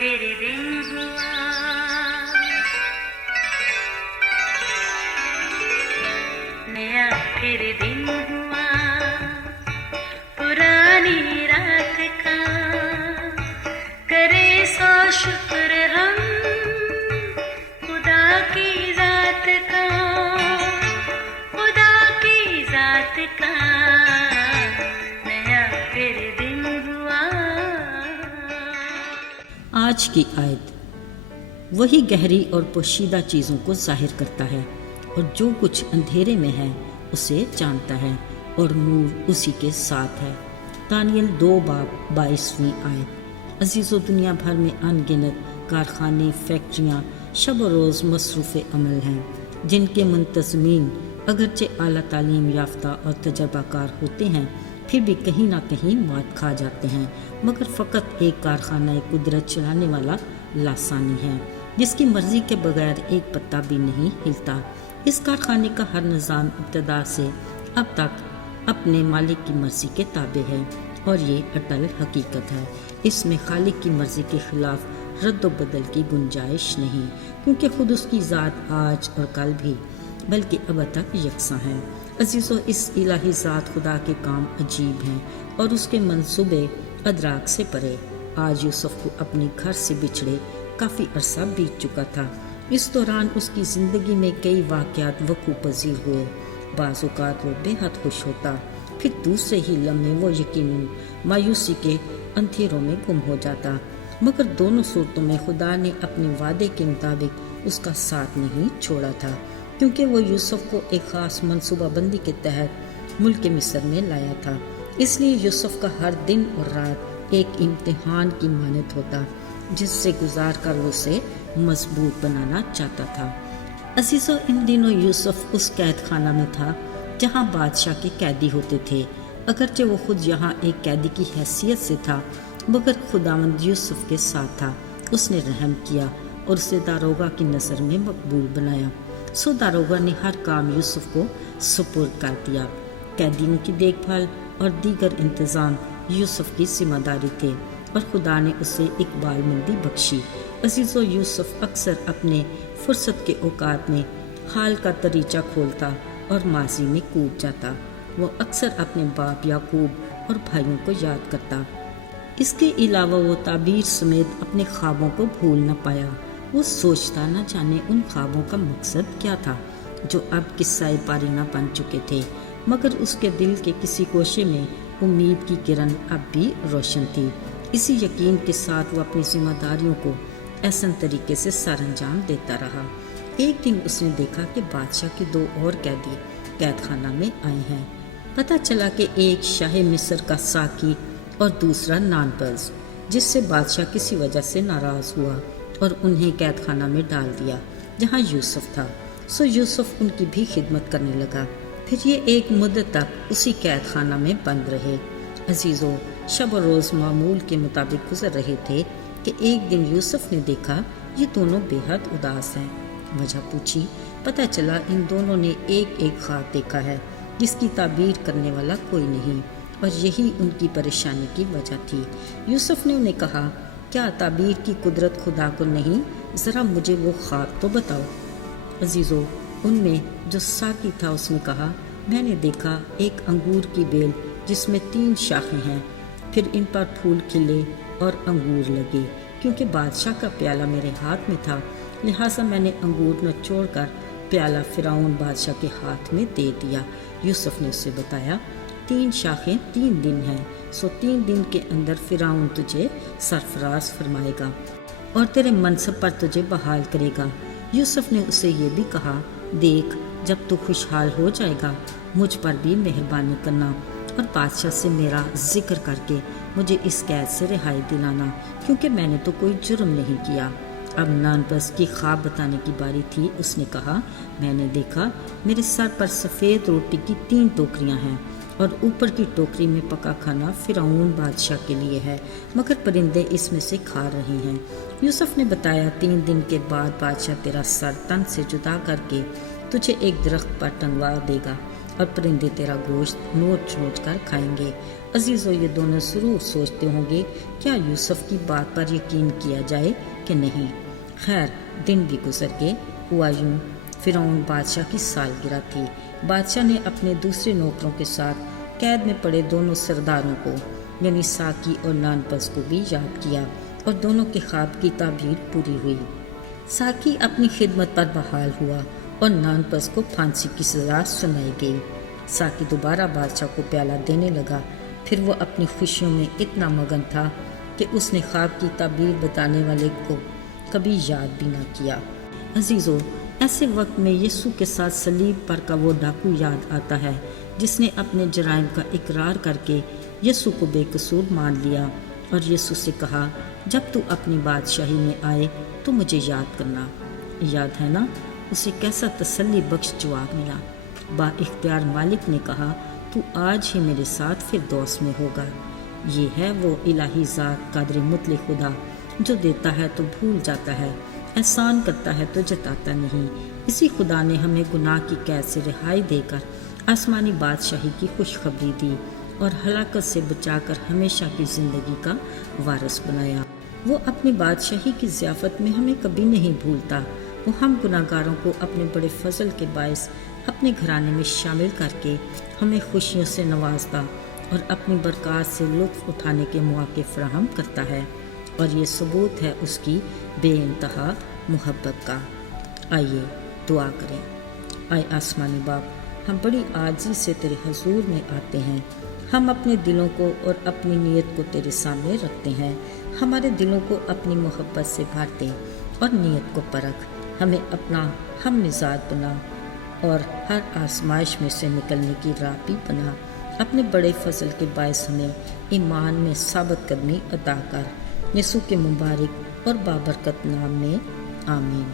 फिर दिन हुआ, नया फिर दिन हुआ, पुरानी रात का करे सो शुक्र हम खुदा की जात का, खुदा की जात का, नया फिर दिन हुआ। आज की आयत वही गहरी और पोशीदा चीज़ों को जाहिर करता है और जो कुछ अंधेरे में है उसे जानता है और नूर उसी के साथ है। दानियल 2:22 आयत। अजीज़ो, दुनिया भर में अनगिनत कारखाने, फैक्ट्रियाँ शब और रोज़ मसरूफ़ अमल हैं, जिनके मुंतज़मीन अगरचे आला तालीम याफ्ता और तजर्बाकार होते हैं, फिर भी कहीं ना कहीं मात खा जाते हैं। मगर फ़कत एक कारखाना कुदरत चलाने वाला लासानी है, जिसकी मर्ज़ी के बगैर एक पत्ता भी नहीं हिलता। इस कारखाने का हर निज़ाम इब्तदा से अब तक अपने मालिक की मर्ज़ी के ताबे है और ये अटल हकीकत है। इसमें खालिक की मर्ज़ी के ख़िलाफ़ रद्द बदल की गुंजाइश नहीं, क्योंकि ख़ुद उसकी ज़ात आज और कल भी बल्कि अब तक यकसा है। अजीज़ों, इस इलाही ज़ात खुदा के काम अजीब हैं और उसके मंसूबे अदराक से परे। आज यूसुफ को अपने घर से बिछड़े काफ़ी अरसा बीत चुका था। इस दौरान उसकी ज़िंदगी में कई वाक़यात वक़ू पज़ीर हुए। बाज़ औक़ात वो बेहद खुश होता, फिर दूसरे ही लम्हे वो यकीनन मायूसी के अंधेरों में गुम हो जाता। मगर दोनों सूरतों में खुदा ने अपने वादे के मुताबिक उसका साथ नहीं छोड़ा था, क्योंकि वो यूसुफ को एक ख़ास मनसूबाबंदी के तहत मुल्क मिस्र में लाया था। इसलिए यूसुफ का हर दिन और रात एक इम्तिहान की मानद होता, जिससे गुजार कर उसे मजबूत बनाना चाहता था। अजीज़ों, इन दिनों यूसुफ उस कैद खाना में था जहाँ बादशाह के कैदी होते थे। अगरचे वो खुद यहाँ एक कैदी की हैसियत से था, मगर खुदावंद यूसुफ के साथ था। उसने रहम किया और उसे दारोगा की नज़र में मकबूल बनाया। सो दारोगा ने हर काम यूसुफ को सुपुर्द कर दिया। कैदियों की देखभाल और दीगर इंतज़ाम यूसुफ की जिम्मेदारी थे और खुदा ने उसे इकबालमंदी बख्शी। अजीज़ों, यूसुफ अक्सर अपने फुर्सत के औकात में हाल का तरीचा खोलता और माजी में कूद जाता। वो अक्सर अपने बाप याकूब और भाइयों को याद करता। इसके अलावा वो ताबीर समेत अपने ख्वाबों को भूल न पाया। वो सोचता न जाने उन ख्वाबों का मकसद क्या था, जो अब किस्सा पारीना बन चुके थे। मगर उसके दिल के किसी गोशे में उम्मीद की किरण अब भी रोशन थी। इसी यकीन के साथ वो अपनी जिम्मेदारियों को ऐसा तरीके से सरअंजाम देता रहा। एक दिन उसने देखा कि बादशाह के 2 और कैदी कैद खाना में आए हैं। पता चला कि एक शाह मिस्र का साकी और दूसरा नानपज, जिससे बादशाह किसी वजह से नाराज़ हुआ और उन्हें कैद खाना में डाल दिया जहाँ यूसुफ था। सो यूसुफ उनकी भी खिदमत करने लगा। फिर ये एक मुद्दत तक उसी कैद खाना में बंद रहे। अजीज़ों, शब और रोज़ मामूल के मुताबिक गुजर रहे थे कि एक दिन यूसुफ ने देखा ये दोनों बेहद उदास हैं। वजह पूछी, पता चला इन दोनों ने एक एक ख्वाब देखा है जिसकी ताबीर करने वाला कोई नहीं, और यही उनकी परेशानी की वजह थी। यूसुफ ने उन्हें कहा, क्या ताबीर की कुदरत खुदा को नहीं? ज़रा मुझे वो ख्वाब तो बताओ। अजीज़ों, उनमें जो साकी था उसने कहा, मैंने देखा एक अंगूर की बेल जिसमें 3 शाखें हैं, फिर इन पर फूल खिले और अंगूर लगे। क्योंकि बादशाह का प्याला मेरे हाथ में था, लिहाजा मैंने अंगूर निचोड़ कर प्याला फिरौन बादशाह के हाथ में दे दिया। यूसुफ ने उससे बताया, 3 शाखें 3 दिन हैं, सो 3 दिन के अंदर फिरौन तुझे सरफराज फरमाएगा और तेरे मनसब पर तुझे बहाल करेगा। यूसुफ ने उसे ये भी कहा, देख, जब तू खुशहाल हो जाएगा मुझ पर भी मेहरबानी करना और बादशाह से मेरा जिक्र करके मुझे इस कैद से रिहाई दिलाना, क्योंकि मैंने तो कोई जुर्म नहीं किया। अब नानपस की ख्वाब बताने की बारी थी। उसने कहा, मैंने देखा मेरे सर पर सफ़ेद रोटी की 3 टोकरियां हैं और ऊपर की टोकरी में पका खाना फिरौन बादशाह के लिए है, मगर परिंदे इसमें से खा रहे हैं। यूसुफ ने बताया, 3 दिन के बाद बादशाह तेरा सर तन से जुदा करके तुझे एक दरख्त पर टंगवा देगा اور پرندے تیرا گوشت نوچ نوچ کر کھائیں گے۔ عزیزو، یہ دونوں ضرور سوچتے ہوں گے کیا یوسف کی بات پر یقین کیا جائے کہ نہیں۔ خیر، دن بھی گزر گئے۔ ہوا یوں، فرعون بادشاہ کی سالگرہ تھی۔ بادشاہ نے اپنے دوسرے نوکروں کے ساتھ قید میں پڑے دونوں سرداروں کو یعنی ساقی اور نانپس کو بھی یاد کیا اور دونوں کے خواب کی تعبیر پوری ہوئی۔ ساقی اپنی خدمت پر بحال ہوا اور نانپس کو پھانسی کی سزا سنائی گئی۔ ساقی دوبارہ بادشاہ کو پیالہ دینے لگا، پھر وہ اپنی خوشیوں میں اتنا مگن تھا کہ اس نے خواب کی تعبیر بتانے والے کو کبھی یاد بھی نہ کیا۔ عزیزو، ایسے وقت میں یسوع کے ساتھ صلیب پر کا وہ ڈاکو یاد آتا ہے جس نے اپنے جرائم کا اقرار کر کے یسوع کو بے قصور مان لیا اور یسوع سے کہا، جب تو اپنی بادشاہی میں آئے تو مجھے یاد کرنا۔ یاد ہے نا اسے کیسا تسلی بخش جواب ملا۔ با اختیار مالک نے کہا، تو آج ہی میرے ساتھ فردوس میں ہوگا۔ یہ ہے وہ الہی ذات قادر مطلق خدا جو دیتا ہے تو بھول جاتا ہے، احسان کرتا ہے تو جتاتا نہیں۔ اسی خدا نے ہمیں گناہ کی قید سے رہائی دے کر آسمانی بادشاہی کی خوشخبری دی اور ہلاکت سے بچا کر ہمیشہ کی زندگی کا وارث بنایا۔ وہ اپنی بادشاہی کی ضیافت میں ہمیں کبھی نہیں بھولتا۔ وہ ہم گناہ گاروں کو اپنے بڑے فضل کے باعث اپنے گھرانے میں شامل کر کے ہمیں خوشیوں سے نوازتا اور اپنی برکات سے لطف اٹھانے کے مواقع فراہم کرتا ہے، اور یہ ثبوت ہے اس کی بے انتہا محبت کا۔ آئیے دعا کریں۔ آئے آسمانی باپ، ہم بڑی عاجزی سے تیرے حضور میں آتے ہیں۔ ہم اپنے دلوں کو اور اپنی نیت کو تیرے سامنے رکھتے ہیں۔ ہمارے دلوں کو اپنی محبت سے بھر دے اور نیت کو پرکھ۔ ہمیں اپنا ہم مزاج بنا اور ہر آزمائش میں سے نکلنے کی راہ بھی بنا۔ اپنے بڑے فضل کے باعث ہمیں ایمان میں ثابت قدمی عطا کر۔ یسوع کے مبارک اور بابرکت نام میں آمین۔